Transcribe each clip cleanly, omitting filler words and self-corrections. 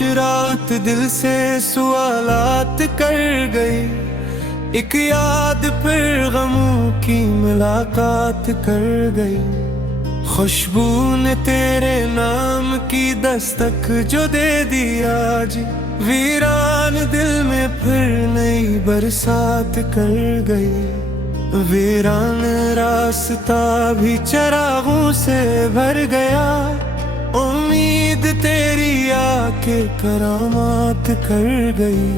रात दिल से सवालात कर गई, एक याद फिर गमों की मुलाकात कर गई। खुशबू ने तेरे नाम की दस्तक जो दे दी आज, वीरान दिल में फिर नई बरसात कर गई। वीरान रास्ता भी चिरागों से भर गया, उम्मीद तेरी आके करामात कर गई।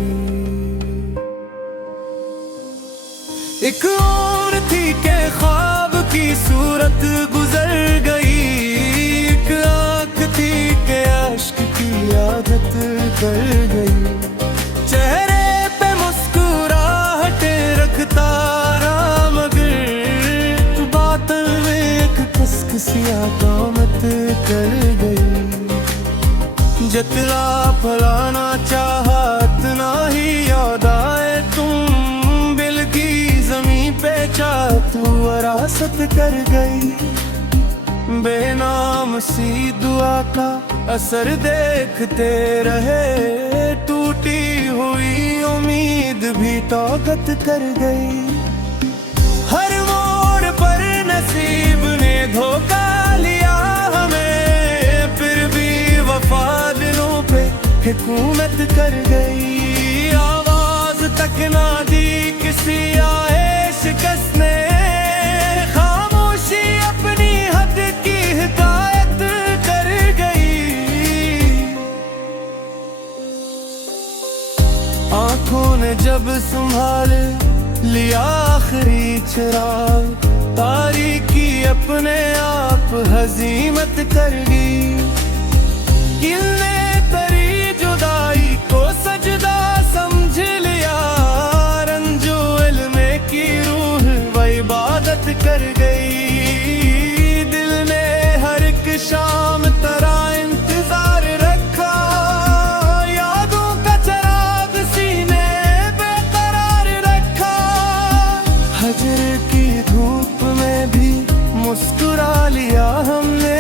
एक और थी के ख्वाब की सूरत गुजर गई, एक आँख थी के अश्क की आदत कर गई। चेहरे पे मुस्कुराहट रखता रहा मगर बातों में एक कसकसिया कामत कर गई। जितना फलाना चाहा इतना ही याद आए तुम, दिल की जमीन पे चाह तू वरासत कर गई। बेनाम सी दुआ का असर देखते रहे, टूटी हुई उम्मीद भी ताकत कर गई। हर मोड़ पर नसीब ने धोखा लिया हमें, फिर भी वफा दिलों पे हुकूमत कर गई। आवाज तक ना दी किसी आए शिकस्त ने, खामोशी अपनी हद की हिदायत कर गई। आंखों ने जब संभाल लिया आखिरी चिराग, तारीकी अपने आप हजीमत कर गई। किलने तरी जुदाई को सजदा समझ लिया, रंजो इल्म की रूह व इबादत कर गई। दिल ने हर एक शाम तरह इंतजार रखा, यादों का चराग सीने बेकरार रखा। हजर की धूप में भी मुस्कुरा लिया हमने,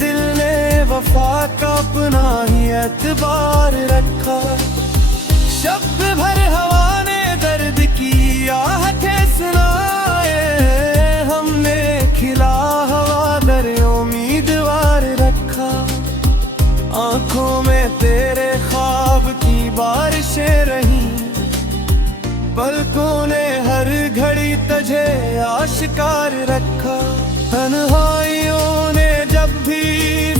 दिल ने वफा का अपना ही एतबार रखा। शब्द भर हवा ने दर्द की आहटें सुनाए, हमने खिला हवा दर उम्मीदवार रखा। आंखों में तेरे ख्वाब की बारिशें रही, पलकों ने हर घड़ी तुझे आशिकार रखा। तन्हाइयों ने जब भी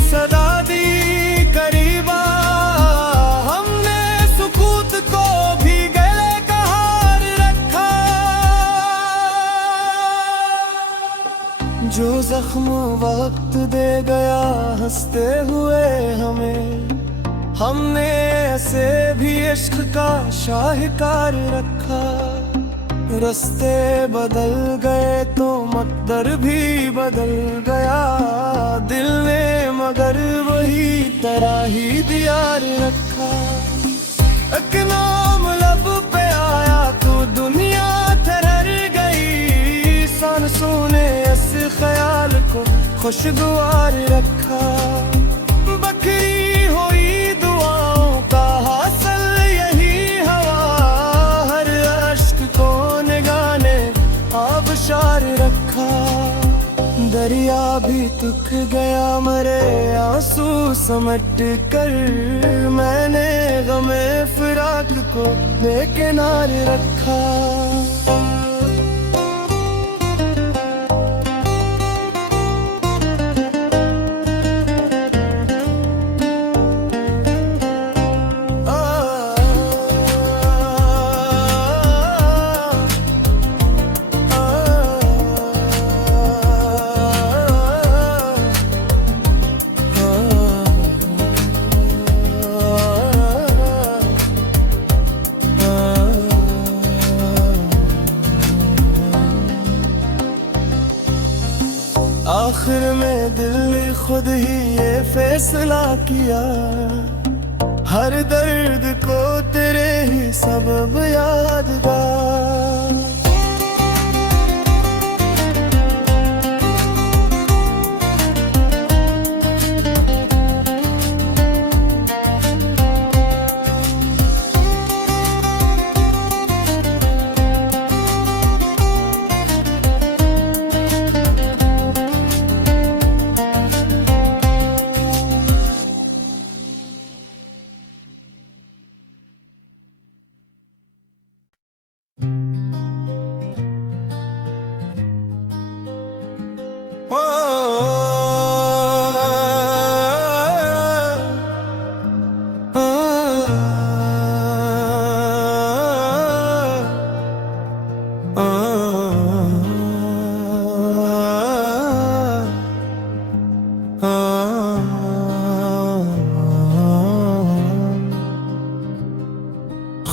सदा दी करीबा, हमने सुकूत को भी गले का हार रखा। जो जख्म वक्त दे गया हंसते हुए हमें, हमने ऐसे भी इश्क का शाहकार रखा। रास्ते बदल गए तो मकदर भी बदल गया, दिल ने मगर वही तरह ही दियार रखा। एक नाम लब पे आया तो दुनिया ठहर गई, सांसों ने इस ख्याल को खुशगवार रखा। बकरी हुई दुआओं का हासिल यही हवा, हर अश्क को निगाह ने आबशार रखा। दरिया भी तुक गया मरे आंसू समट कर, मैंने गमे फिराक को बेकिनार रखा। आखिर में दिल ने खुद ही ये फैसला किया, हर दर्द को तेरे ही सबब यादगार।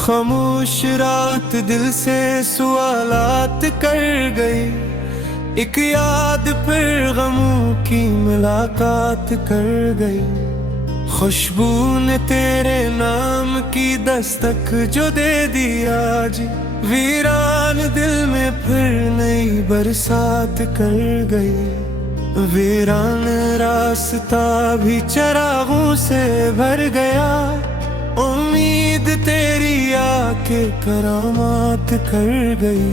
खामोश रात दिल से सवालात कर गई, एक याद फिर गमों की मुलाकात कर गई। खुशबू ने तेरे नाम की दस्तक जो दे दी आज, वीरान दिल में फिर नई बरसात कर गई। वीरान रास्ता भी चरागों से भर गया, उम्मीद तेरी आके करामात कर गई।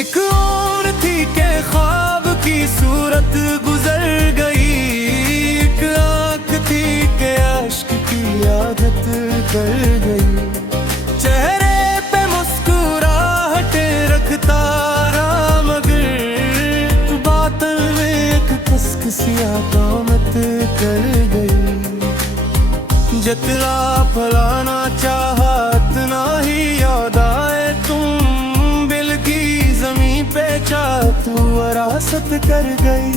एक और थी के ख्वाब की सूरत गुजर गई, एक आँख थी के अश्क की आदत कर गई। चेहरे पे मुस्कुराहट रखता रहा मगर बातों में एक कसकसिया कामत कर गई। जितना फलाना चाहा इतना ही याद आए तुम, बिल की जमीन पे चाह तू विरासत कर गई।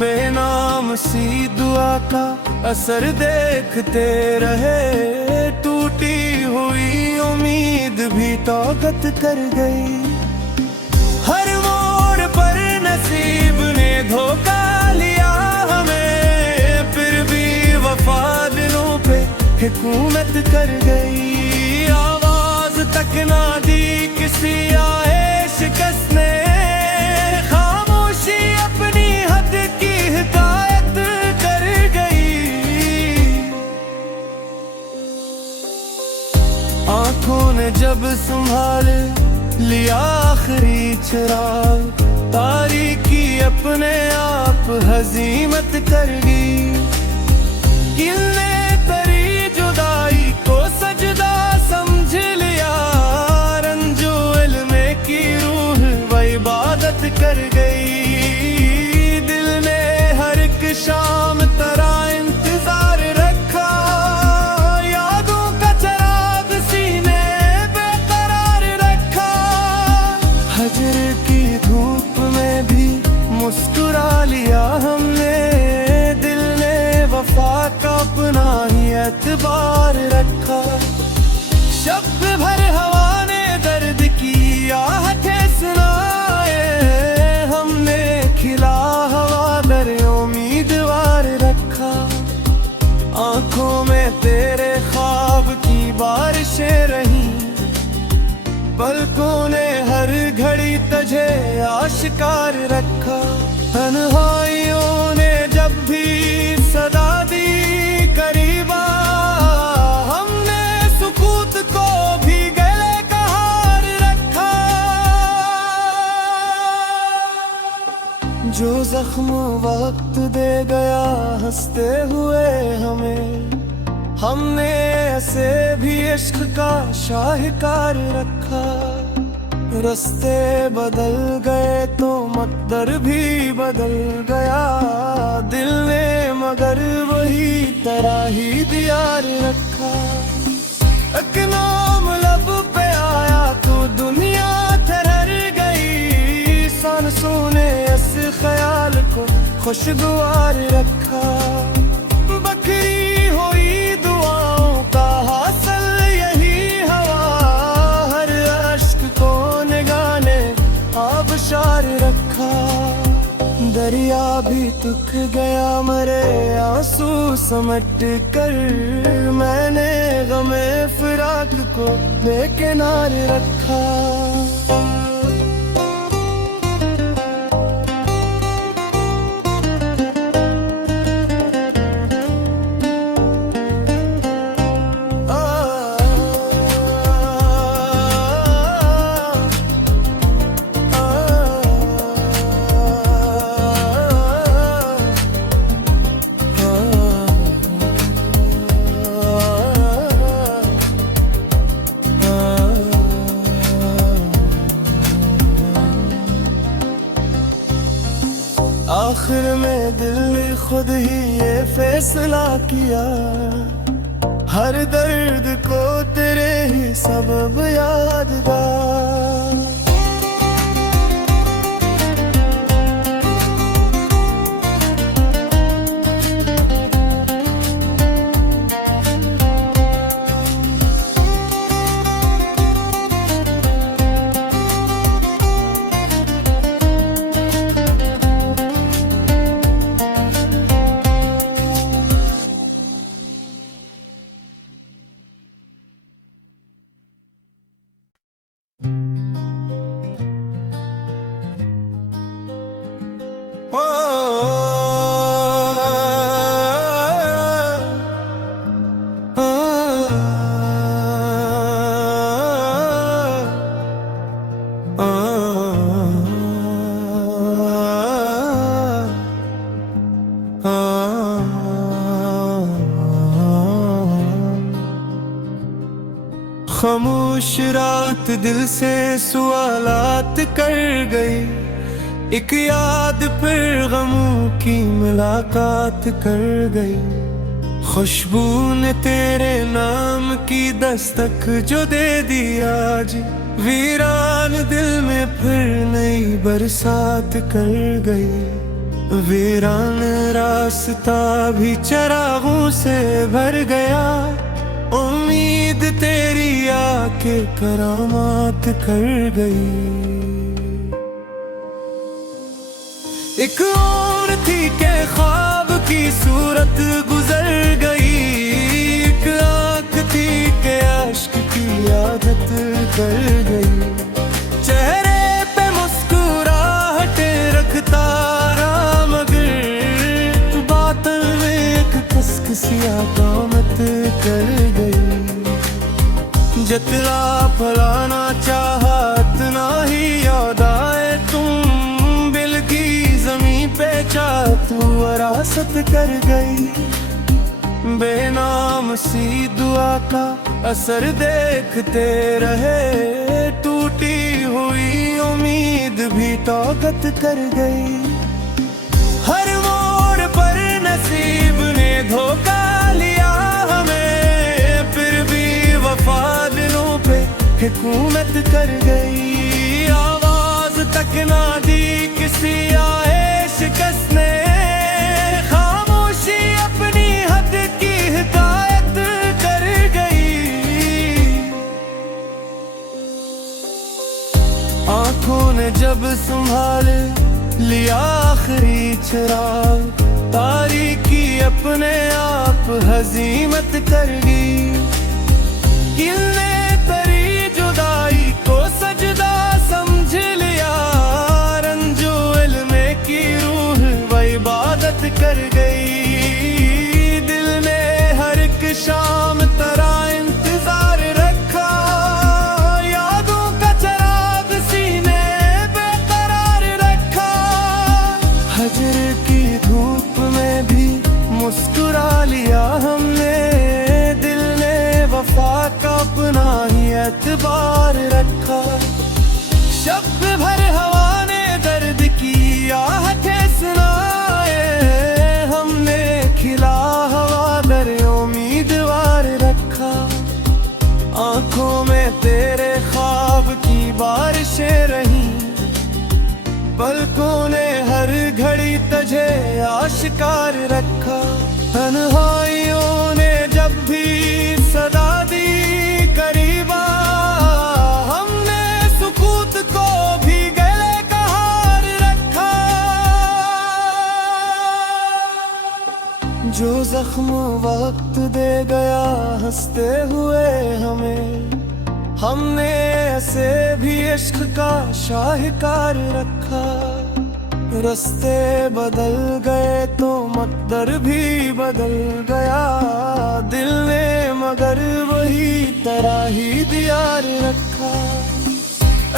बेनाम सी दुआ का असर देखते रहे, टूटी हुई उम्मीद भी ताकत कर गई। हर मोड़ पर नसीब ने धोखा लिया हमें, फिर भी वफा दिलों पे हुकूमत कर गई। आवाज तक ना दी किसी आए शिकस्त ने, खामोशी अपनी हद की हिदायत कर गई। आंखों ने जब संभाल लिया आखिरी चिराग, तारीकी अपने आप हजीमत कर गई। किलने तेरी जुदाई को सजदा समझ लिया, रंजो इल्म की रूह व इबादत कर गई। दिल ने हर एक शाम तेरा इंतजार रखा, यादों का चराग सीने बेकरार रखा। हजर की धूप में भी मुस्कुरा लिया हमने, दिल ने वफा का अपना ही एतबार रखा। शब्द भर हवा ने दर्द की आहटें सुनाए, हमने खिला हवा दर उम्मीदवार रखा। आंखों में तेरे ख्वाब की बारिशें रही, पलकों ने हर घड़ी तुझे आशिकार रखा। तन्हाइयों ने जब भी सदा दी करीबा, हमने सुकूत को भी गले का हार रखा। जो जख्म वक्त दे गया हंसते हुए हमें, हमने ऐसे भी इश्क का शाहकार रखा। रास्ते बदल गए तो मकदर भी बदल गया, दिल ने मगर वही तरह ही दियार रखा। एक नाम लब पे आया तो दुनिया ठहर गई, सांसों ने इस ख्याल को खुशगवार रखा। बकरी हुई दुआओं का हासिल यही हवा, हर अश्क को निगाह ने आबशार रखा। दरिया भी तुक गया मरे आंसू समट कर, मैंने गमे फिराक को बेकिनार रखा। आखिर में दिल ने खुद ही ये फैसला किया, हर दर्द को तेरे ही सबब यादगार। खामोश रात दिल से सवालात कर गई, एक याद फिर गमों की मुलाकात कर गई। खुशबू ने तेरे नाम की दस्तक जो दे दी आज, वीरान दिल में फिर नई बरसात कर गई। वीरान रास्ता भी चरागों से भर गया, उम्मीद तेरी आके करामात कर गई। एक और थी के ख्वाब की सूरत गुजर गई, एक आँख थी के अश्क की आदत कर गई। चेहरे पे मुस्कुराहट रखता रहा मगर बातों में एक कसकसिया कामत कर गई। जतला फलाना चाहत ना ही याद आए तुम, बिल की जमीन पे तू विरासत कर गई। बेनाम सी दुआ का असर देखते रहे, टूटी हुई उम्मीद भी ताकत कर गई। हर मोड़ पर नसीब ने धोखा लिया हमें, फिर भी वफा दिलों पे हुकूमत कर गई। आवाज तक ना दी किसी आए शिकस्त ने, खामोशी अपनी हद की हिदायत कर गई। आंखों ने जब संभाल लिया आखिरी चिराग, तारीकी अपने आप हजीमत कर गई। किलने तरी जुदाई को सजदा समझ लिया, रंजो इल्म की रूह व इबादत कर गई। दिल ने हर एक शाम तरह इंतजार रखा, यादों का चराग सीने बेकरार रखा। हजर की धूप में भी मुस्कुरा लिया हमने, दिल ने वफा का अपना ही एतबार रखा। शब्द भर हवा ने दर्द की आहटें सुनाए, हमने खिला हवा दर उम्मीदवार रखा। आंखों में तेरे ख्वाब की बारिशें रही, पलकों ने हर घड़ी तुझे आशिकार रखा। तन्हाइयों ने जब भी सदा दी करीबा, हमने सुकूत को भी गले का हार रखा। जो जख्म वक्त दे गया हंसते हुए हमें, हमने ऐसे भी इश्क का शाहकार रखा। रास्ते बदल गए तो मकदर भी बदल गया, दिल ने मगर वही तरह ही दियार रखा।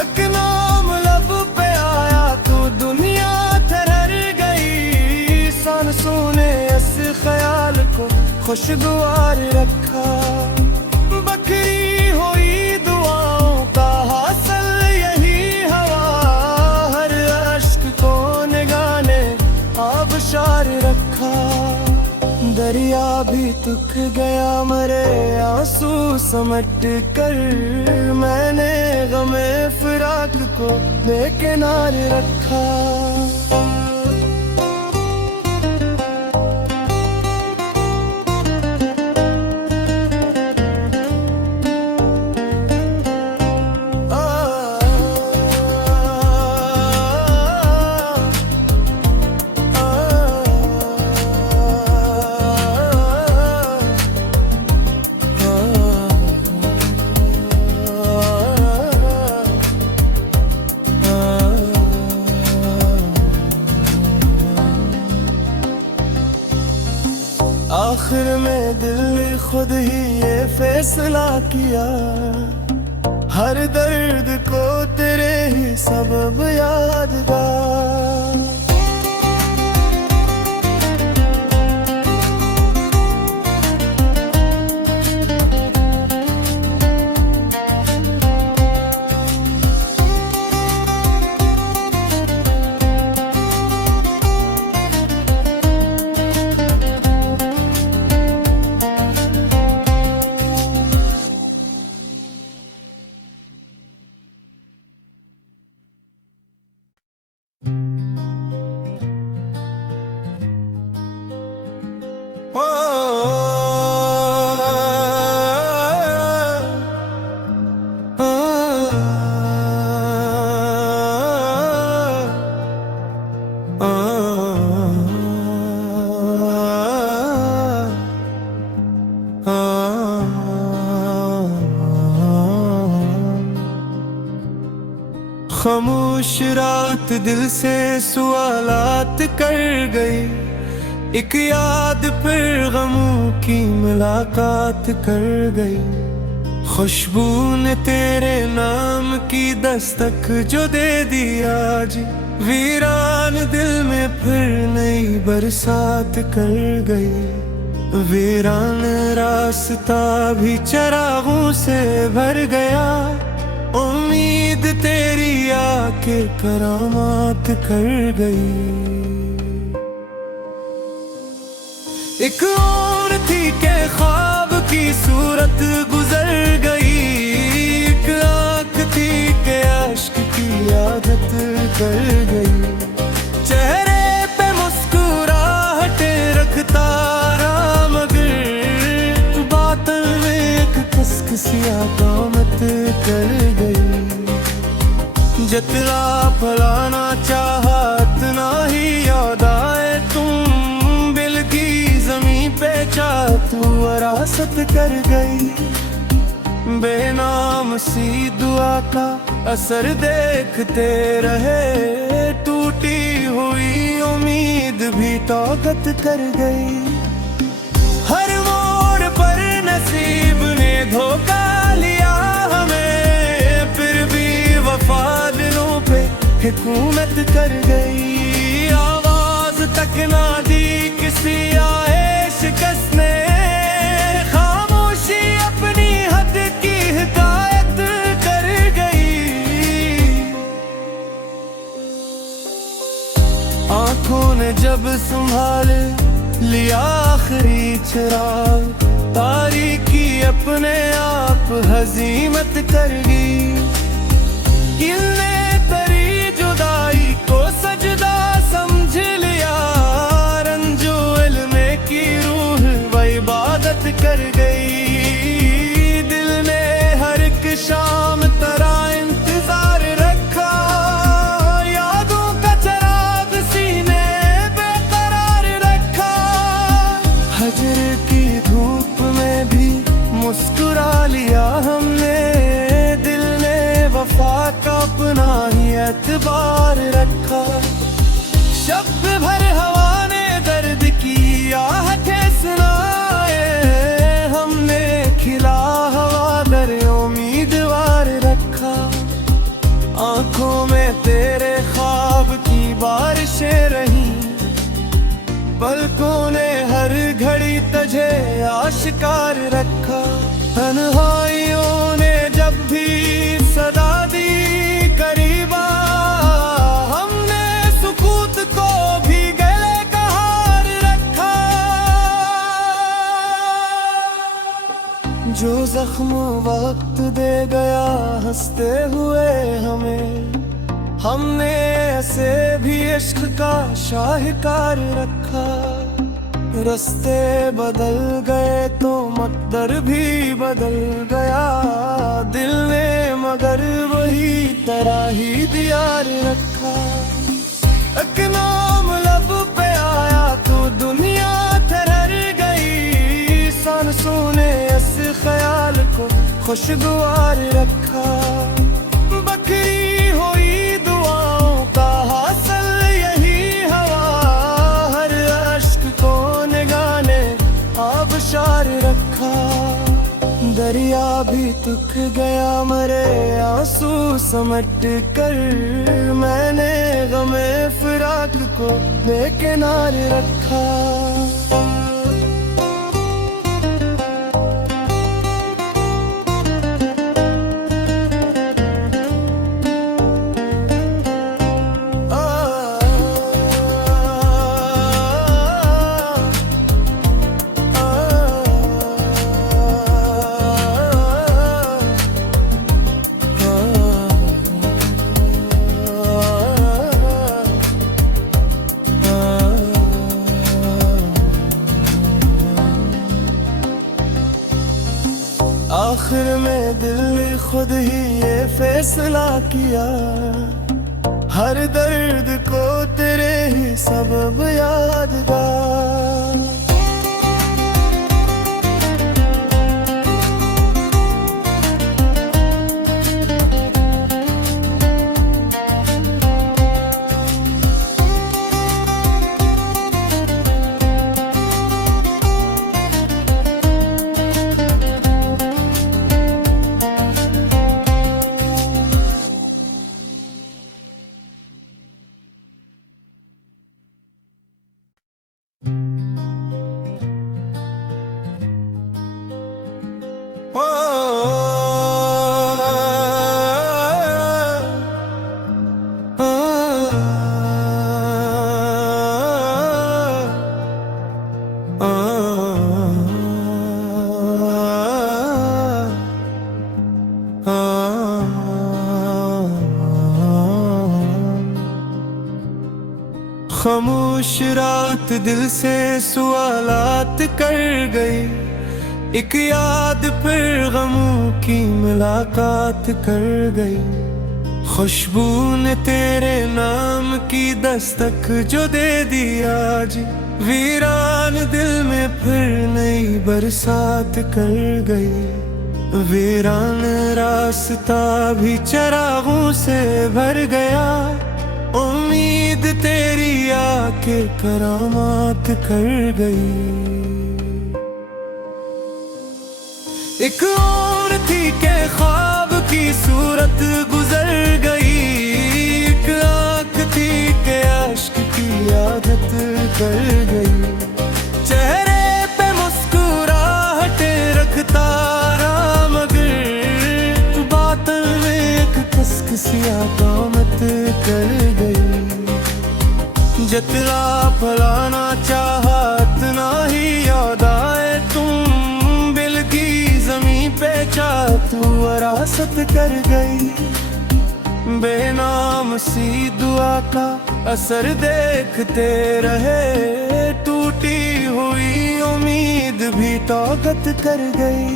एक नाम लब पे आया तो दुनिया ठहर गई, सांसों ने इस ख्याल को खुशगवार रखा। बकरी हुई दुआओं का हासिल यही हवा, हर अश्क को निगाह ने आबशार रखा। दरिया भी तुक गया मरे आंसू समट कर, मैंने गमे फिराक को बेकिनार रखा। आखिर में दिल ने खुद ही ये फैसला किया, हर दर्द को तेरे ही सबब यादगार। खामोश रात दिल से सवालात कर गई, एक याद फिर गमों की मुलाकात कर गई। खुशबू ने तेरे नाम की दस्तक जो दे दी आज, वीरान दिल में फिर नई बरसात कर गई। वीरान रास्ता भी चरागों से भर गया, उम्मीद तेरी आके करामात कर गई। एक और थी के ख्वाब की सूरत गुजर गई, एक आँख थी के अश्क की आदत कर गई। चेहरे पे मुस्कुराहट रखता रहा मगर बातों में एक कसकसिया कामत कर गई। जितना फलाना चाहा इतना ही याद आए तुम, बिल की जमीन पे चाह तू विरासत कर गई। बेनाम सी दुआ का असर देखते रहे, टूटी हुई उम्मीद भी ताकत कर गई। हर मोड़ पर नसीब ने धोखा लिया हमें, फिर भी वफा दिलों पे हुकूमत कर गई। आवाज तक ना दी किसी आए शिकस्त ने, खामोशी अपनी हद की हिदायत कर गई। आंखों ने जब संभाल लिया आखिरी चिराग, तारीकी अपने आप हजीमत कर गई। किलने तरी जुदाई को सजदा समझ लिया, रंजो इल्म की रूह व इबादत कर गई। दिल ने हर एक शाम तरह इंतजार रखा, यादों का चराग सीने बेकरार रखा। हजर की धूप में भी मुस्कुरा लिया हमने, दिल ने वफा का अपना ही एतबार रखा। शब्द भर हवा ने दर्द की आहटें सुनाए, हमने खिला हवा दर उम्मीदवार रखा। आंखों में तेरे ख्वाब की बारिशें रही, पलकों ने हर घड़ी तुझे आशिकार रखा। तन्हाइयों ने जब भी सदा दी करीबा, हमने सुकूत को भी गले का हार रखा। जो जख्म वक्त दे गया हंसते हुए हमें, हमने ऐसे भी इश्क का शाहकार रखा। रास्ते बदल गए तो मकदर भी बदल गया, दिल ने मगर वही तरह ही दियार रखा। एक नाम लब पे आया तो दुनिया ठहर गई, सांसों ने इस ख्याल को खुशगवार रखा। बकरी हुई दुआओं का हासिल यही हवा, हर अश्क को निगाह ने आबशार रखा। दरिया भी तुक गया मरे आंसू समट कर, मैंने गमे फिराक को बेकिनार रखा। आखिर में दिल ने खुद ही ये फैसला किया, हर दर्द को तेरे ही सबब यादगार। खामोश रात दिल से सवालात कर गई, एक याद फिर गमों की मुलाकात कर गई। खुशबू ने तेरे नाम की दस्तक जो दे दी आज, वीरान दिल में फिर नई बरसात कर गई। वीरान रास्ता भी चिरागों से भर गया, उम्मीद तेरी आके करामात कर गई। एक और थी के ख्वाब की सूरत गुजर गई, एक आँख थी के अश्क की आदत कर गई। चेहरे पे मुस्कुराहट रखता रहा मगर बातों में एक कसकसिया कामत कर गई। जतला फलाना चाहा इतना ही याद आए तुम, बिल की जमीन पे चाह तू विरासत कर गई। बेनाम सी दुआ का असर देखते रहे, टूटी हुई उम्मीद भी ताकत कर गई।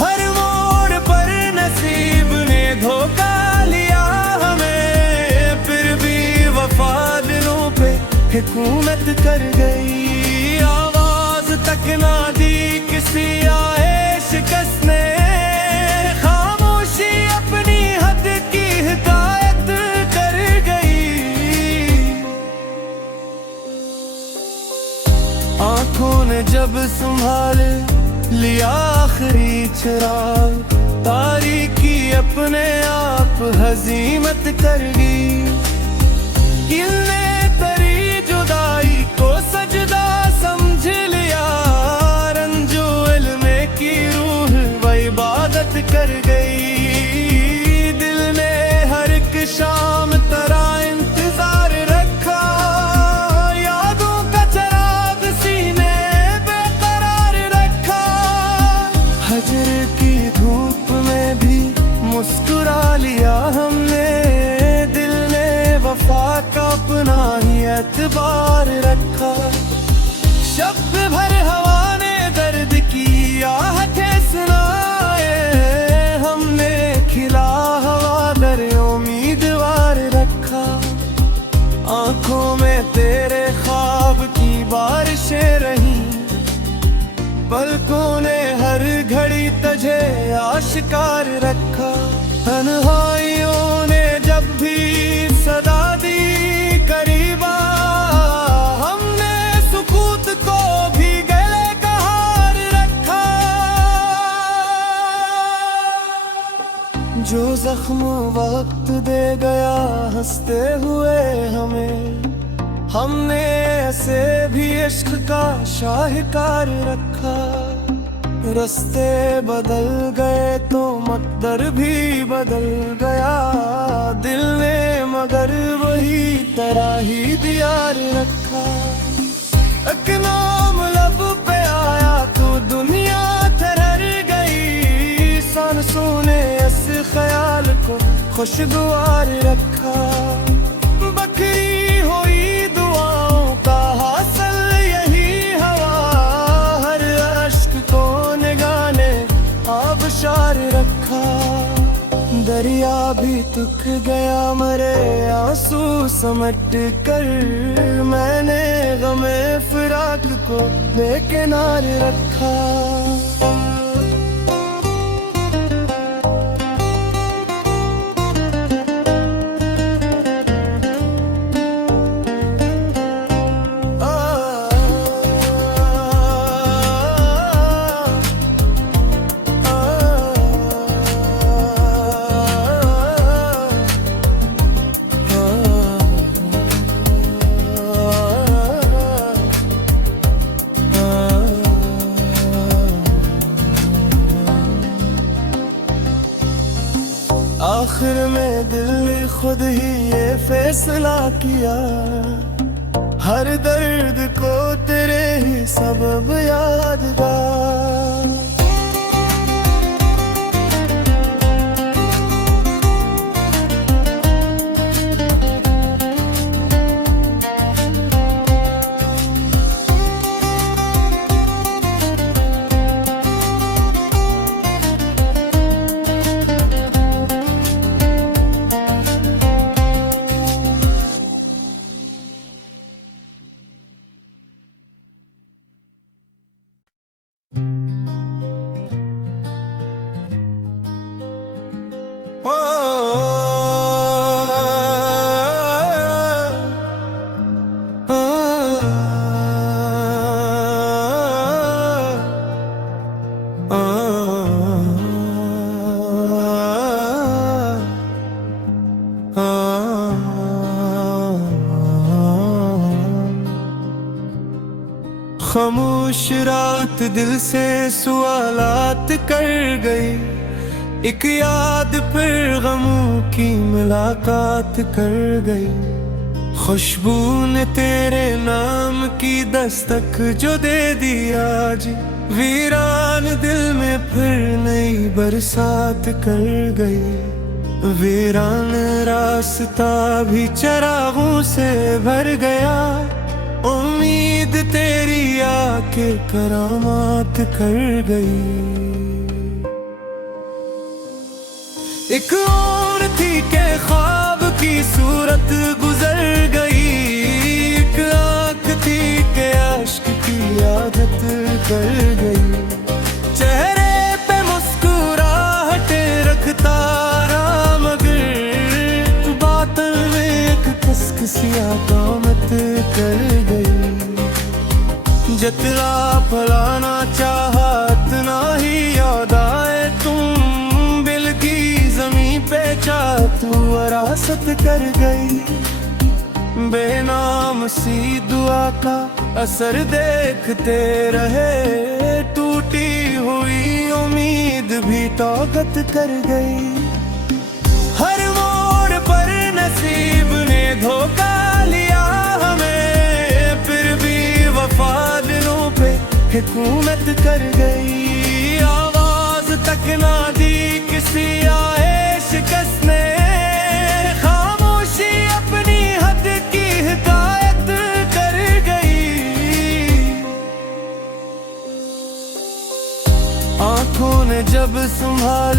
हर मोड़ पर नसीब ने धोखा लिया हमें, फिर भी वफा दिलों पे हुकूमत कर गई। आवाज तक ना दी किसी आए शिकस्त ने, खामोशी अपनी हद की हिदायत कर गई। आंखों ने जब संभाल लिया आखिरी चिराग, तारीकी अपने आप हजीमत कर गई। किलने तरी जुदाई को सजदा समझ लिया, रंजो इल्म की रूह व इबादत कर गई। दिल ने हर एक शाम तरह इंतजार रखा, यादों का चराग सीने बेकरार रखा। हजर की धूप में भी मुस्कुरा लिया हमने, दिल ने वफा का अपना ही एतबार रखा। शब्द भर हवा ने दर्द की आहटें सुनाए, हमने खिला हवा दर उम्मीदवार रखा। आंखों में तेरे ख्वाब की बारिशें रही, पलकों ने हर घड़ी तुझे आशिकार रखा। तन्हाइयों ने जब भी सदा दी करीबा, हमने सुकूत को भी गले का हार रखा। जो जख्म वक्त दे गया हंसते हुए हमें, हमने ऐसे भी इश्क का शाहकार रखा। रास्ते बदल गए तो मकदर भी बदल गया, दिल ने मगर वही तरह ही दियार रखा। एक नाम लब पे आया तो दुनिया ठहर गई, सांसों ने इस ख्याल को खुशगवार रखा। बकरी हुई दुआओं का हासिल यही हवा, हर अश्क को निगाह ने दरिया भी थक गया मरे आंसू समट कर, मैंने गमे फिराक को बेकिनार रखा। आखिर में दिल ने खुद ही ये फैसला किया, हर दर्द को तेरे ही सबब यादगार। खामोश रात दिल से सवालात कर गई, एक याद फिर गमों की मुलाकात कर गई। खुशबू ने तेरे नाम की दस्तक जो दे दी आज, वीरान दिल में फिर नई बरसात कर गई। वीरान रास्ता भी चरागों से भर गया, उम्मीद तेरी आके करामात कर गई। एक और थी के ख्वाब की सूरत गुजर गई, एक आँख थी के अश्क की आदत कर गई। चेहरे पे मुस्कुराहट रखता रहा मगर बातों में एक कसकसिया कामत कर गई। जितना फलाना चाहा इतना ही याद आए तुम, बिल की जमीन पे चाह तू विरासत कर गई। बेनाम सी दुआ का असर देखते रहे, टूटी हुई उम्मीद भी ताकत कर गई। हर मोड़ पर नसीब ने धोखा लिया हमें, फिर भी वफा दिलों पे हुकूमत कर गई। आवाज तक ना दी किसी आए शिकस्त ने, खामोशी अपनी हद की हिदायत कर गई। आंखों ने जब संभाल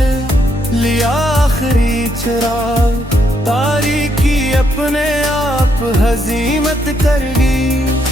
लिया आखिरी चिराग, तारीकी अपने आप हजीमत कर गई।